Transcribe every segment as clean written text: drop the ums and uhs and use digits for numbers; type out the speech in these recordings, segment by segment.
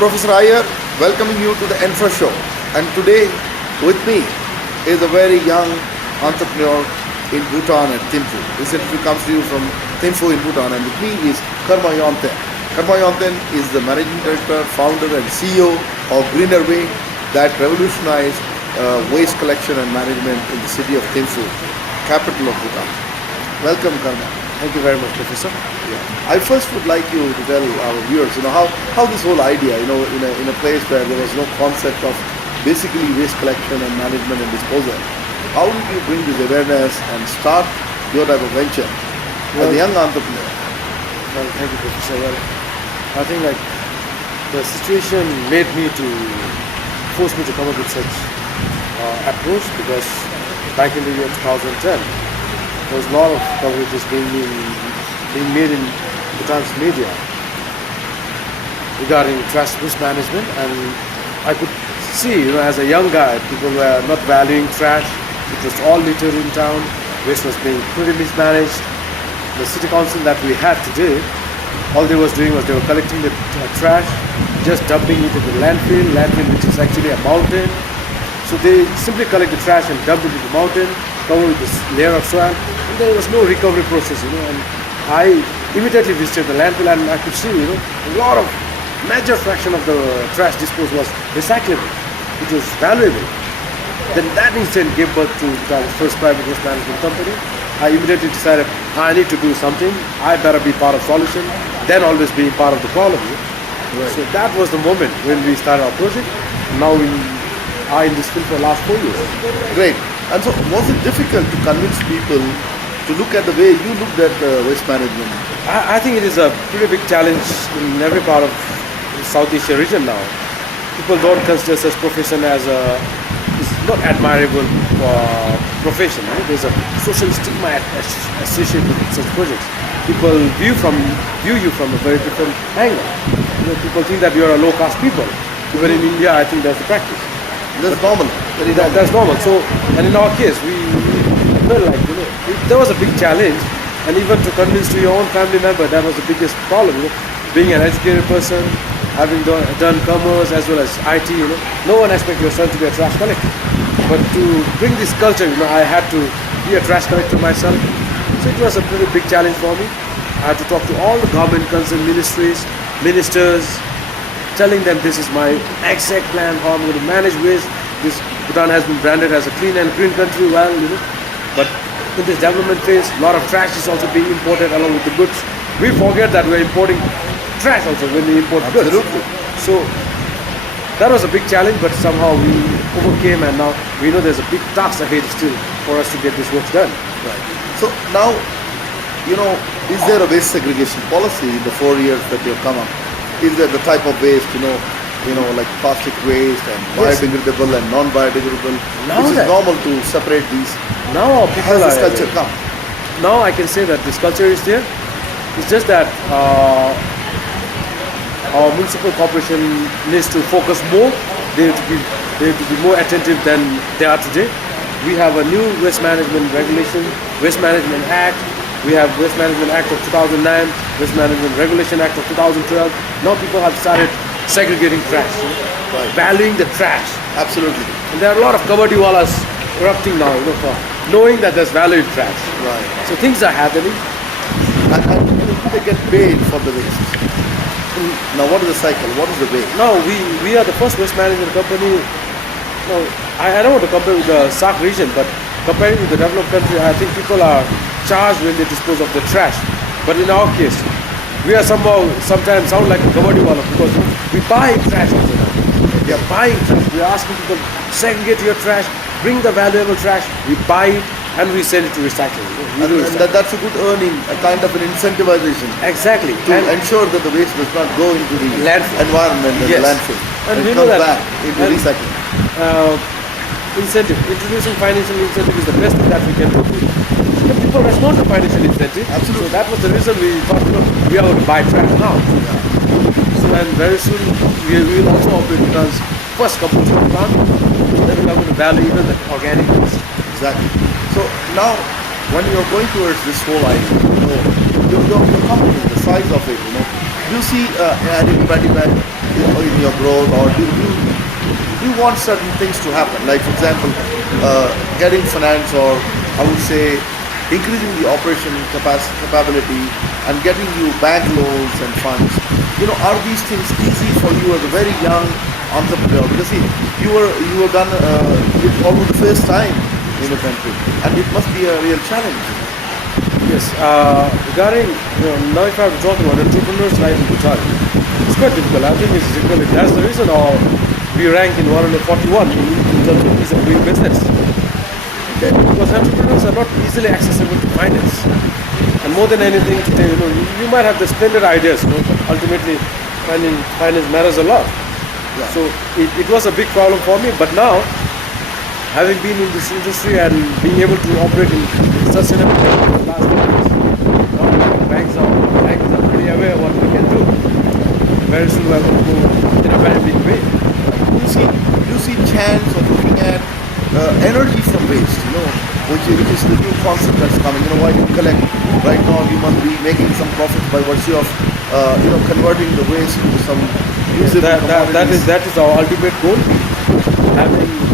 Professor Iyer, welcoming you to the ENFRA show. And today with me is a very young entrepreneur in Bhutan at Thimphu. Recently comes to you from Thimphu in Bhutan, and with me is Yonten. Yonten is the managing director, founder and CEO of Greener Way that revolutionized waste collection and management in the city of Thimphu, capital of Bhutan. Welcome, Karma. Thank you very much, Professor. I first would like you to tell our viewers, how this whole idea, in a place where there was no concept of basically waste collection and management and disposal, how did you bring this awareness and start your type of venture as a young entrepreneur? Well, thank you, Professor. Well, I think the situation made me to force me to come up with such approach, because back in the year 2010, there was a lot of coverages being made in Bhutan's media regarding trash waste management, and I could see, as a young guy, people were not valuing trash. It was all littered in town. Waste was being pretty mismanaged. The city council that we had today, all they was doing was they were collecting the trash, just dumping it into the landfill which is actually a mountain. So they simply collect the trash and dump it into the mountain, cover with this layer of soil, and there was no recovery process, and I immediately visited the landfill, and I could see, a lot of major fraction of the trash disposed was recyclable. It was valuable. Then that instant gave birth to the first private waste management company. I immediately decided I need to do something. I better be part of solution, then always being part of the problem. Right. So that was the moment when we started our project. Now we are in this field for the last 4 years. Great. And so was it difficult to convince people to look at the way you looked at waste management? I think it is a pretty big challenge in every part of the South Asia region now. People don't consider such profession as it's not admirable profession. There's a social stigma associated with such projects. People view you from a very different angle. People think that you are a low-caste people. Even in India, I think that's the practice. That's normal. That's normal. So, and in our case, we felt like, there was a big challenge, and even to convince to your own family member, that was the biggest problem. Being an educated person, having done commerce as well as IT, no one expects your son to be a trash collector. But to bring this culture, I had to be a trash collector myself. So it was a pretty big challenge for me. I had to talk to all the government concerned ministries, ministers, telling them this is my exact plan, how I'm going to manage waste. This Bhutan has been branded as a clean and green country, but in this development phase, a lot of trash is also being imported along with the goods. We forget that we're importing trash also when we import goods. So that was a big challenge, but somehow we overcame, and now we know there's a big task ahead still for us to get this work done. Right. So now, is there a waste segregation policy in the 4 years that you've come up? Is there the type of waste, like plastic waste and biodegradable and non-biodegradable, which is normal to separate these? Now people has this culture come? Now I can say that this culture is there. It's just that our municipal corporation needs to focus more. They have to be more attentive than they are today. We have a new waste management regulation, Waste Management Act. We have Waste Management Act of 2009, Waste Management Regulation Act of 2012. Now people have started segregating trash, valuing the trash. Absolutely. And there are a lot of kabaddi-wallas erupting now, for knowing that there's value in trash. Right. So things are happening. And they get paid for the waste. Now what is the cycle? What is the way? Now we are the first waste management company. Now, I don't want to compare with the SAARC region, but comparing with the developed country, I think people are charged when they dispose of the trash. But in our case, we are sometimes sound like a kabaddi-walla, because we buy trash also now. We are buying trash. We are asking people, segregate your trash, bring the valuable trash, we buy it, and we send it to recycling. That's a good earning, a kind of an incentivization. Exactly. To ensure that the waste does not go into the environment and the landfill. And we comes know that back into recycling. Incentive. Introducing financial incentive is the best thing that we can do. The people respond to financial incentive. Absolutely. So that was the reason we thought, we are going to buy trash now. So and very soon we will also operate Bhutan's first composting plant. Then we are going to value even the organic waste. Exactly. So now, when you are going towards this whole idea, your company, the size of it, do you see any impediment in your growth, or do you want certain things to happen? Like, for example, getting finance, or I would say increasing the operation capability and getting you bank loans and funds. Are these things easy for you as a very young entrepreneur? Because see, you were done it almost the first time in the country, and it must be a real challenge. Yes, regarding, now if I have to talk about entrepreneurs' life in Bhutan, it's quite difficult. I think it's difficult. That's the reason we rank in 141 in terms of ease of doing business. Okay. Because entrepreneurs are not easily accessible to finance. And more than anything today, you might have the splendid ideas, but ultimately finding finance matters a lot. Yeah. So it was a big problem for me, but now, having been in this industry and being able to operate in sustainable for the last 10 years, now banks are pretty aware of what we can do. Very soon we are going to go in a very big way. You see chance of looking at energy from waste, which is the new concept that's coming. Why you collect right now, you must be making some profit by virtue of converting the waste into some usable commodities. That is our ultimate goal.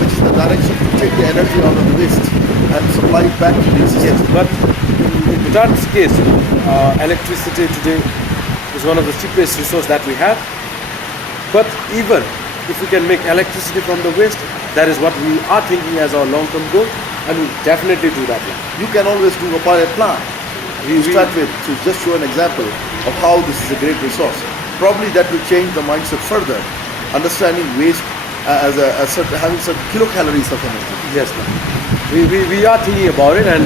Which is the direction to take the energy out of the waste and supply it back to the system. Yes, but in Bhutan's case, electricity today is one of the cheapest resources that we have. But even if we can make electricity from the waste, that is what we are thinking as our long-term goal, and we definitely do that. You can always do a pilot plant. We start with, to just show an example of how this is a great resource. Probably that will change the mindset further, understanding waste as having certain kilocalories of energy. Yes, ma'am. We are thinking about it, and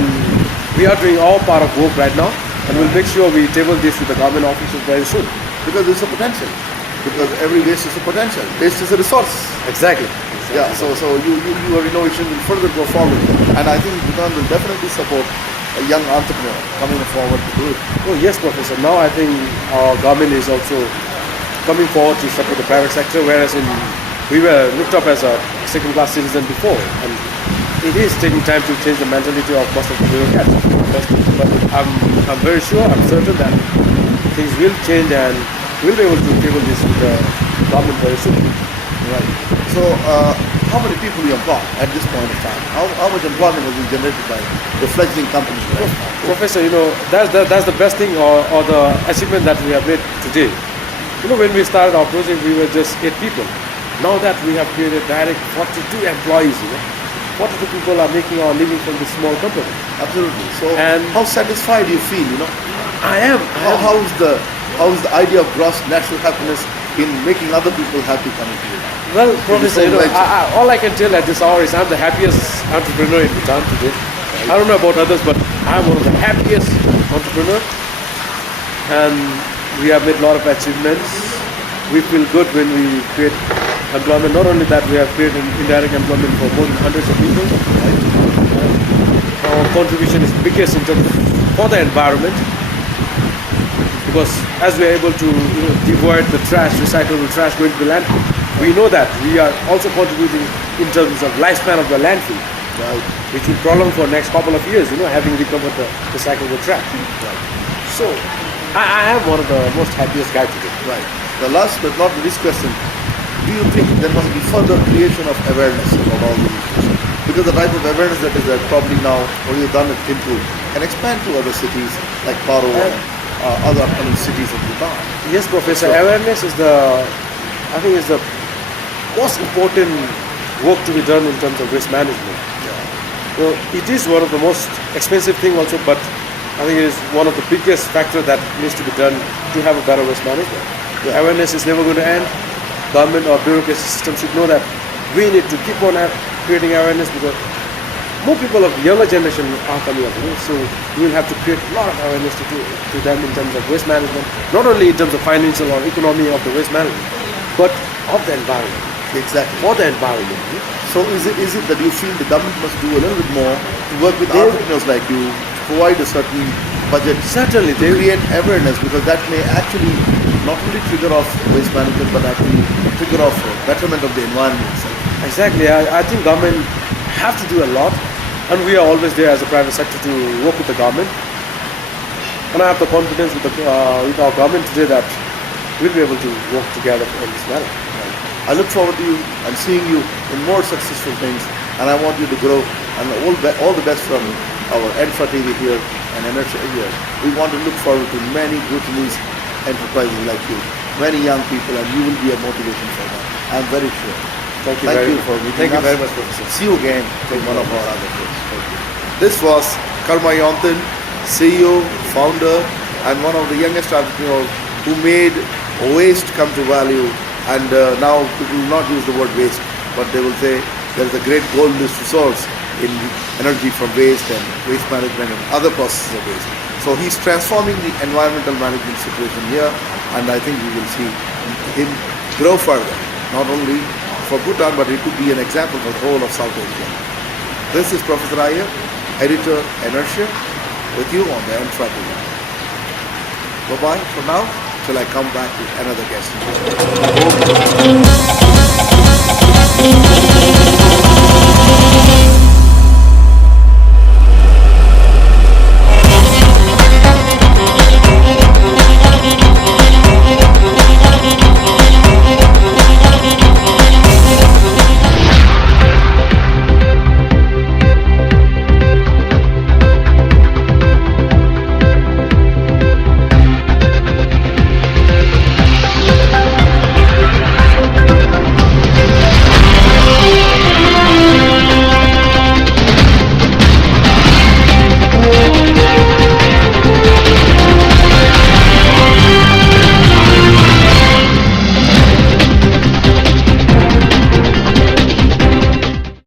we are doing our part of work right now, and we'll make sure we table this with the government officials very soon. Because there's a potential. Because every waste is a potential. Waste is a resource. Exactly. Yeah. So your innovation will further go forward, and I think Bhutan will definitely support a young entrepreneur coming forward to do it. Oh yes, Professor. Now I think our government is also coming forward to support the private sector, whereas we were looked up as a second-class citizen before, and it is taking time to change the mentality of most of the bureaucrats. But I'm very sure, I'm certain that things will change, and we'll be able to table this with the government very soon. Right. So, how many people you employ at this point of time? How much employment has been generated by the fledgling companies right now? Professor, that's the best thing or the achievement that we have made today. When we started our project, we were just 8 people. Now that we have created direct 42 employees, 42 people are making our living from this small company. Absolutely. So, and how satisfied do you feel? I am. How is the idea of gross national happiness in making other people happy coming to you? Well, Professor, all I can tell at this hour is I'm the happiest entrepreneur in Bhutan today. I don't know about others, but I'm one of the happiest entrepreneurs. And we have made a lot of achievements. We feel good when we create employment. Not only that, we have created indirect employment for more than hundreds of people. Our contribution is biggest in terms of for the environment. Because as we are able to devoid the trash, recyclable trash going to the landfill, we know that we are also contributing in terms of lifespan of the landfill, right, which will prolong for next couple of years, having recovered the recyclable trash. Right. So, I am one of the most happiest guys today. Right. The last but not the least question, do you think there must be further creation of awareness about all these issues? Because the type of awareness that is there probably now, what you've done at Thimphu, can expand to other cities like Paro and other upcoming cities of Bhutan. Yes, Professor. So, awareness is I think is the most important work to be done in terms of waste management. Yeah. So it is one of the most expensive thing also, but I think it is one of the biggest factors that needs to be done to have a better waste management. The awareness is never going to end. Government or bureaucracy system should know that we need to keep on creating awareness, because more people of younger generation are coming up. So we will have to create a lot of awareness to them in terms of waste management, not only in terms of financial or economy of the waste management, but of the environment. Exactly. For the environment. So is it that you feel the government must do a little bit more to work with entrepreneurs like you, to provide a certain budget? Certainly. To create awareness, because that may actually not only trigger off waste management, but actually trigger off betterment of the environment itself. Exactly. I think government have to do a lot, and we are always there as a private sector to work with the government. And I have the confidence with our government today that we'll be able to work together in this manner. I look forward to you and seeing you in more successful things, and I want you to grow, and all the best from our ENFRAtv here and ENERTIA here. We want to look forward to many Bhutanese enterprises like you, many young people, and you will be a motivation for them. I'm very sure. Thank you For meeting Thank you us. very much, Professor. See you again in one of our other shows. This was Yonten, CEO, founder, and one of the youngest entrepreneurs who made waste come to value. And now people will not use the word waste, but they will say there is a great gold resource in energy from waste and waste management and other processes of waste. So he's transforming the environmental management situation here, and I think we will see him grow further, not only for Bhutan, but it could be an example for the whole of South Asia. This is Prof.Iyer, editor, ENERTIA, with you on the ENFRAtv. Bye-bye for now, till I come back with another guest.